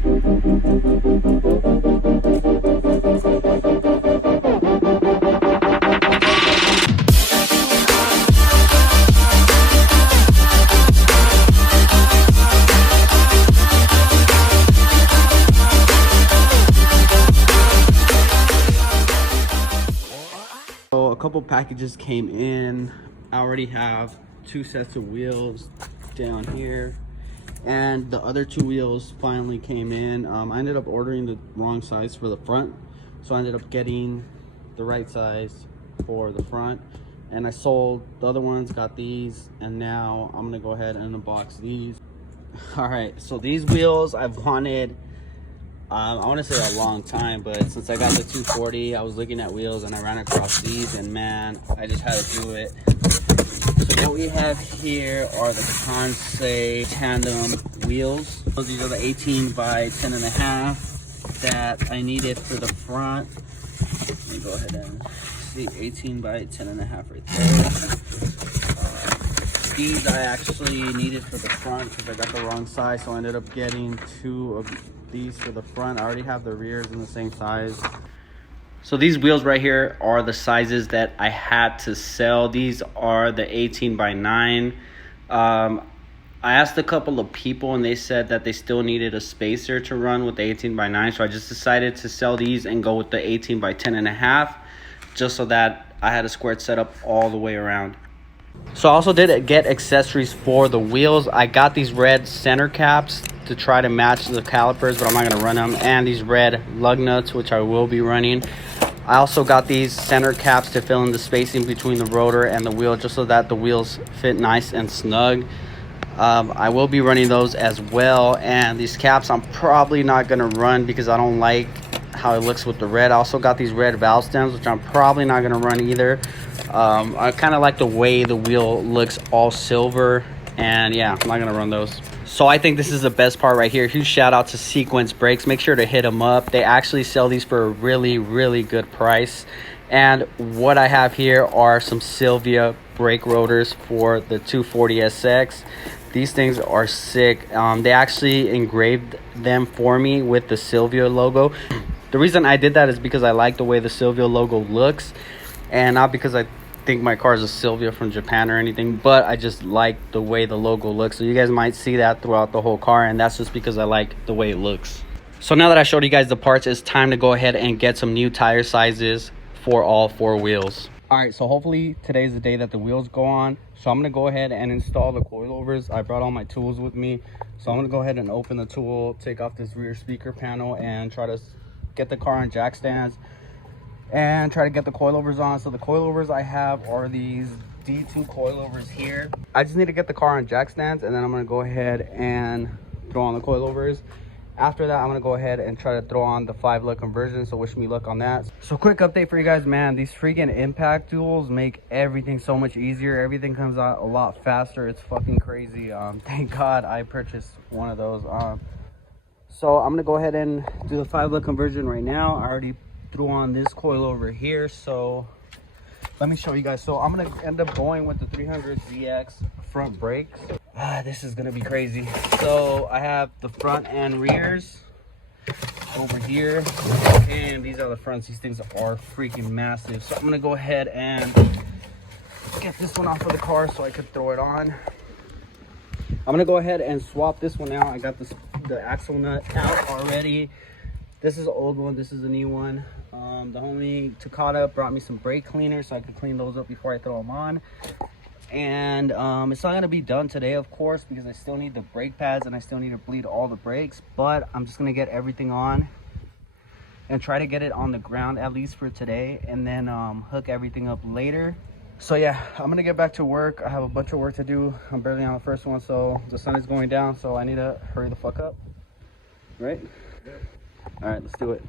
So a couple packages came in. I already have 2 sets of wheels down here, and the other 2 wheels finally came in. I ended up ordering the wrong size for the front, so I ended up getting the right size for the front, and I sold the other ones, got these, and now I'm gonna go ahead and unbox these. All right, so these wheels I've wanted, I want to say a long time, but since I got the 240, I was looking at wheels and I ran across these, and man, I just had to do it. So what we have here are the Kansei Tandem wheels. So these are the 18 by 10.5 that I needed for the front. Let me go ahead and see, 18 by 10.5 right there. These I actually needed for the front because I got the wrong size, so I ended up getting 2 of these for the front. I already have the rears in the same size. So these wheels right here are the sizes that I had to sell. These are the 18 by 9. I asked a couple of people and they said that they still needed a spacer to run with the 18 by 9. So I just decided to sell these and go with the 18 by 10.5, just so that I had a squared setup all the way around. So I also did get accessories for the wheels. I got these red center caps to try to match the calipers, but I'm not going to run them, and these red lug nuts, which I will be running. I also got these center caps to fill in the spacing between the rotor and the wheel, just so that the wheels fit nice and snug. I will be running those as well, and these caps I'm probably not going to run because I don't like how it looks with the red. I also got these red valve stems, which I'm probably not going to run either. I kind of like the way the wheel looks all silver, and yeah, I'm not going to run those. So I think this is the best part right here. Huge shout out to CQUENCE Brakes. Make sure to hit them up. They actually sell these for a really good price. And what I have here are some Sylvia brake rotors for the 240SX. These things are sick. They actually engraved them for me with the Sylvia logo. The reason I did that is because I like the way the Sylvia logo looks, and not because I think my car is a Sylvia from Japan or anything, but I just like the way the logo looks. So you guys might see that throughout the whole car, and that's just because I like the way it looks. So now that I showed you guys the parts, it's time to go ahead and get some new tire sizes for all 4 wheels. All right, so hopefully today's the day that the wheels go on. So I'm gonna go ahead and install the coilovers. I brought all my tools with me, so I'm gonna go ahead and open the tool, take off this rear speaker panel, and try to get the car on jack stands and try to get the coilovers on. So the coilovers I have are these D2 coilovers here. I just need to get the car on jack stands, and then I'm gonna go ahead and throw on the coilovers. After that, I'm gonna go ahead and try to throw on the 5-lug conversion, so wish me luck on that. So quick update for you guys, man. These freaking impact tools make everything so much easier. Everything comes out a lot faster. It's fucking crazy. Thank God I purchased one of those. So I'm gonna go ahead and do the 5-lug conversion right now. I already threw on this coil over here, so let me show you guys. So I'm gonna end up going with the 300ZX front brakes. This is gonna be crazy. So I have the front and rears over here, and these are the fronts. These things are freaking massive. So I'm gonna go ahead and get this one off of the car so I could throw it on. I'm gonna go ahead and swap this one out. I got the axle nut out already. This is an old one, this is a new one. The homie Takata brought me some brake cleaners so I could clean those up before I throw them on. And it's not gonna be done today, of course, because I still need the brake pads and I still need to bleed all the brakes, but I'm just gonna get everything on and try to get it on the ground at least for today, and then hook everything up later. So yeah, I'm gonna get back to work. I have a bunch of work to do. I'm barely on the first one, so the sun is going down, so I need to hurry the fuck up, right? Yeah. All right, let's do it.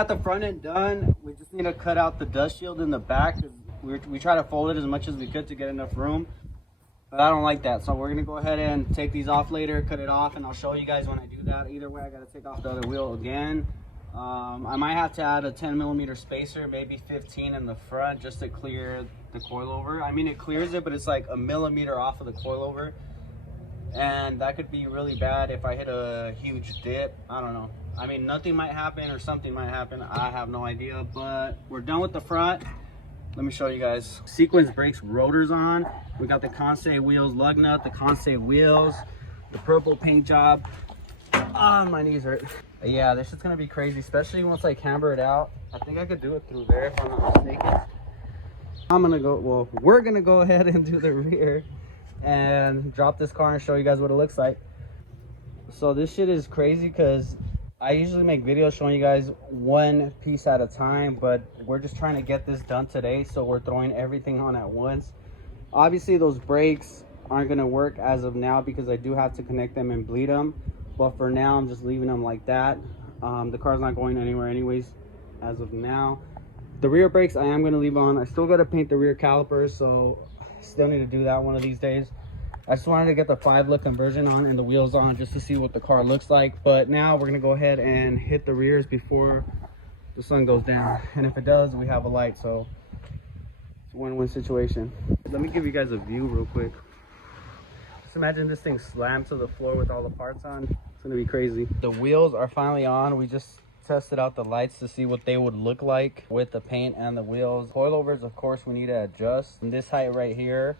got the front end done. We just need to cut out the dust shield in the back. We try to fold it as much as we could to get enough room, but I don't like that. So we're gonna go ahead and take these off later, cut it off, and I'll show you guys when I do that. Either way, I gotta take off the other wheel again. I might have to add a 10mm spacer, maybe 15 in the front, just to clear the coilover. I mean, it clears it, but it's like a millimeter off of the coilover, and that could be really bad if I hit a huge dip. I don't know. I mean, nothing might happen or something might happen. I have no idea, but we're done with the front. Let me show you guys. CQUENCE brakes rotors on. We got the Kansei wheels lug nut, the Kansei wheels, the purple paint job. Ah, my knees hurt. Yeah, this is gonna be crazy, especially once I camber it out. I think I could do it through there if I'm not mistaken. We're gonna go ahead and do the rear and drop this car and show you guys what it looks like. So this shit is crazy because I usually make videos showing you guys one piece at a time, but we're just trying to get this done today, so we're throwing everything on at once. Obviously those brakes aren't going to work as of now because I do have to connect them and bleed them, but for now I'm just leaving them like that. The car's not going anywhere anyways as of now. The rear brakes I am going to leave on. I still got to paint the rear calipers, so still need to do that one of these days. I just wanted to get the 5-look conversion on and the wheels on just to see what the car looks like. But now we're gonna go ahead and hit the rears before the sun goes down. And if it does, we have a light, so it's a win-win situation. Let me give you guys a view real quick. Just imagine this thing slammed to the floor with all the parts on. It's gonna be crazy. The wheels are finally on. We just tested out the lights to see what they would look like with the paint and the wheels. Coilovers, of course, we need to adjust. And this height right here,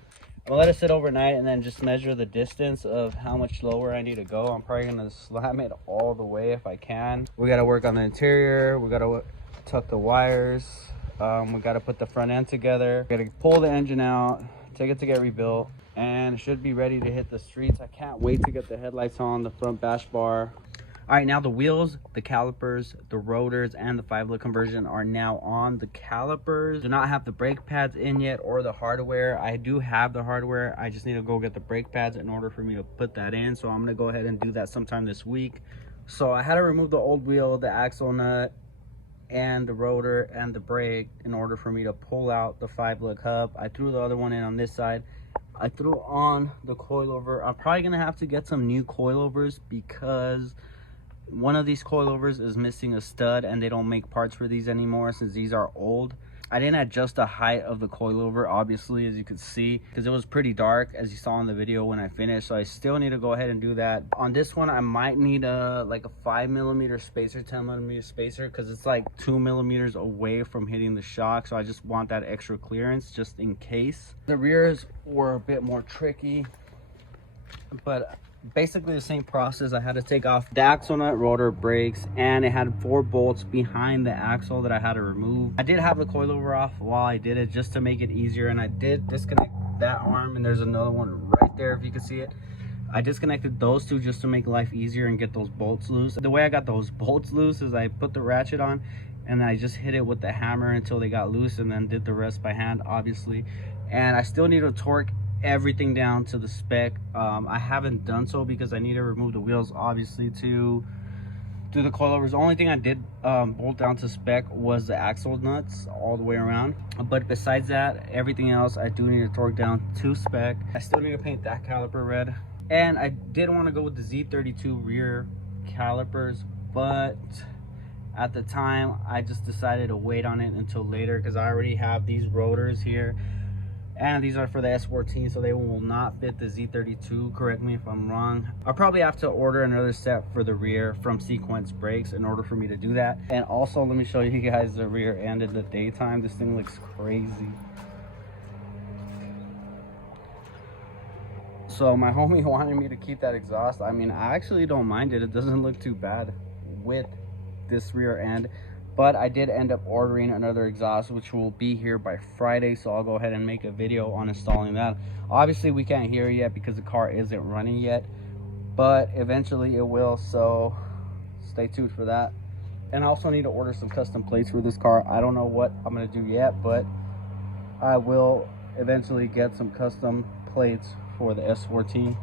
I'm gonna let it sit overnight and then just measure the distance of how much lower I need to go. I'm probably gonna slam it all the way if I can. We gotta work on the interior. We gotta tuck the wires. We gotta put the front end together. We gotta pull the engine out, take it to get rebuilt, and it should be ready to hit the streets. I can't wait to get the headlights on, the front bash bar. All right, now the wheels, the calipers, the rotors, and the 5-look conversion are now on. The calipers do not have the brake pads in yet or the hardware. I do have the hardware. I just need to go get the brake pads in order for me to put that in. So I'm gonna go ahead and do that sometime this week. So I had to remove the old wheel, the axle nut, and the rotor and the brake in order for me to pull out the 5-look hub. I threw the other one in on this side. I threw on the coilover. I'm probably gonna have to get some new coilovers because one of these coilovers is missing a stud and they don't make parts for these anymore since these are old. I didn't adjust the height of the coilover, obviously, as you could see, because it was pretty dark as you saw in the video when I finished. So I still need to go ahead and do that. On this one, I might need like a 5mm spacer, 10mm spacer, because it's like 2mm away from hitting the shock. So I just want that extra clearance just in case. The rears were a bit more tricky, but basically the same process. I had to take off the axle nut, rotor, brakes, and it had 4 bolts behind the axle that I had to remove. I did have the coilover off while I did it just to make it easier, and I did disconnect that arm, and there's another one right there if you can see it. I disconnected those two just to make life easier and get those bolts loose. The way I got those bolts loose is I put the ratchet on and I just hit it with the hammer until they got loose, and then did the rest by hand, obviously. And I still need to torque everything down to the spec. I haven't done so because I need to remove the wheels, obviously, to do the coilovers. The only thing I did bolt down to spec was the axle nuts all the way around, but besides that, everything else I do need to torque down to spec. I still need to paint that caliper red, and I did want to go with the Z32 rear calipers, but at the time I just decided to wait on it until later because I already have these rotors here, and these are for the S14, so they will not fit the Z32. Correct me if I'm wrong. I'll probably have to order another set for the rear from CQUENCE Brakes in order for me to do that. And also, let me show you guys the rear end in the daytime. This thing looks crazy. So my homie wanted me to keep that exhaust. I mean, I actually don't mind it. It doesn't look too bad with this rear end. But I did end up ordering another exhaust, which will be here by Friday, so I'll go ahead and make a video on installing that. Obviously, we can't hear it yet because the car isn't running yet, but eventually it will, so stay tuned for that. And I also need to order some custom plates for this car. I don't know what I'm going to do yet, but I will eventually get some custom plates for the S14.